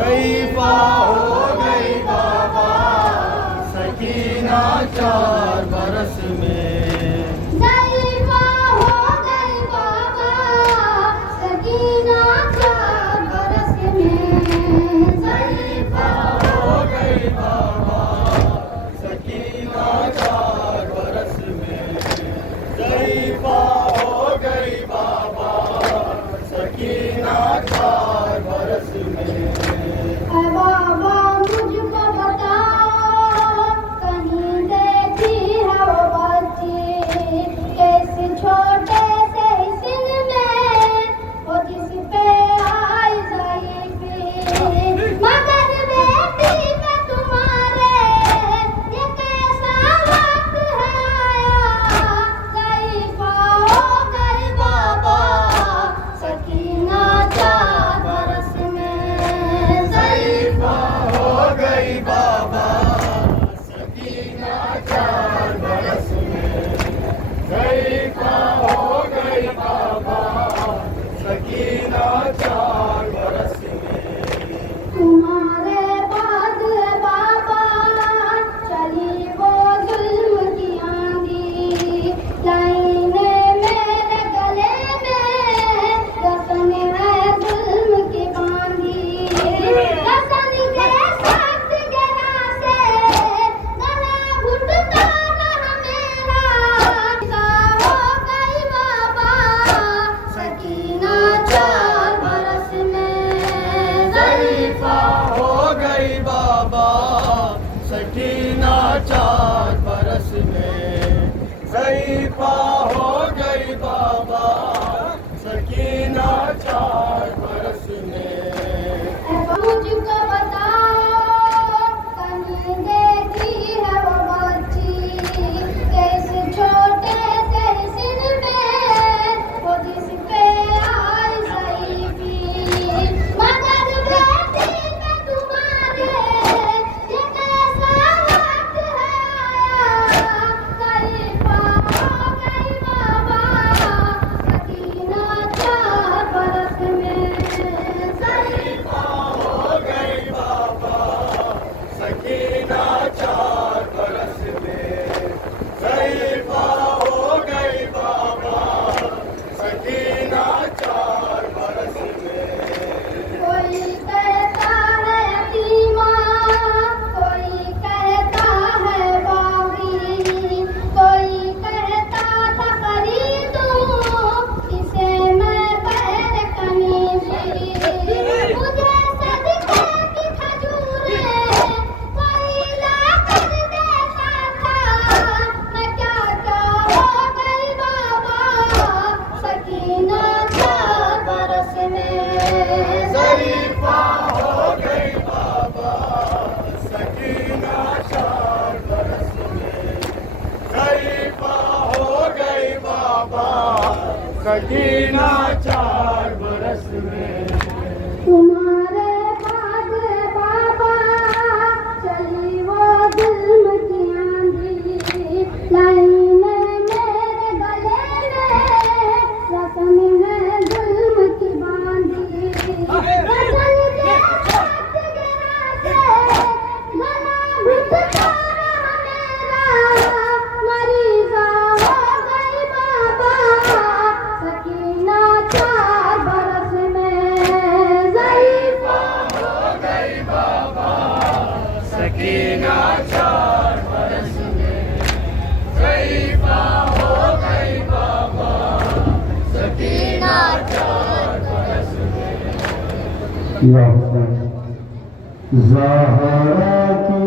ज़ईफ़ा हो गई बाबा, सकीना 4 बरस में। ज़ईफ़ा हो गई बाबा, सकीना 4 बरस में। ज़ईफ़ा हो गई बाबा, सकीना 4 बरस में। ज़ईफ़ा हो गई बाबा, सकीना 4 बरस में। ऐ बाबा मुझको बताओ, कहीं देखी है वो बच्ची, कैसे छोटे से सिन में वो जिस पे आई ज़ईफ़ी। मगर बेटी पे तुम्हारे ये कैसा वक्त है आया, ज़ईफ़ा हो गई बाबा, सकीना 4 बरस में। ज़ईफ़ा हो गई बाबा, सकीना 4 बरस में। ज़ईफ़ा हो गई बाबा, सकीना 4 बरस में। तुम्हारे बाद बाबा चली वो जुल्म की आंधी, लाइनें मेरे गले में रस्म है जुल्म की बांधी। रस्म के साथ गिरा से गला घुटता रहा मेरा। हो गई बाबा, सकीना 4 बरस में। ज़ईफ़ा हो गई बाबा, सकीना 4 बरस में। ज़ईफ़ा हो गई बाबा, सकीना 4 बरस में। मुझको बताओ, कहीं देखी है वो बच्ची, कैसे छोटे से सिन में वो जिस पे आई ज़ईफ़ी। मगर बेटी पे तुम्हारे ये कैसा वक्त है आया, ज़ईफ़ा हो गई बाबा, सकीना 4 बरस में। ज़ईफ़ा हो गई बाबा, सकीना 4 बरस में। ज़ईफ़ा हो गई बाबा, सकीना 4 बरस में। कोई कहता है यतीमा, कोई कहता है बागी, कोई कहता था खरीदूं इसे मैं पैर कमीज़ी। मुझे सदके की खजूरें कोई लाकर देता था, मैं क्या हो गई बाबा, सकीना 4 बरस में। ज़ईफ़ा हो गई बाबा, सकीना 4 बरस में। ज़ईफ़ा हो गई बाबा, सकीना 4 बरस में। तुम्हारे बाद बाबा चली वो जुल्म की आंधी, लाइनें मेरे गले में रस्म है जुल्म की बांधी। रस्म के साथ गिरा से गला घुटता रहा मेरा। मरीज़ा हो गई बाबा, सकीना 4 बरस में। ज़ईफ़ा हो गई बाबा, सकीना 4 बरस में। ज़ईफ़ा हो गई बाबा, सकीना 4 बरस में। या हुसैन ज़हरा की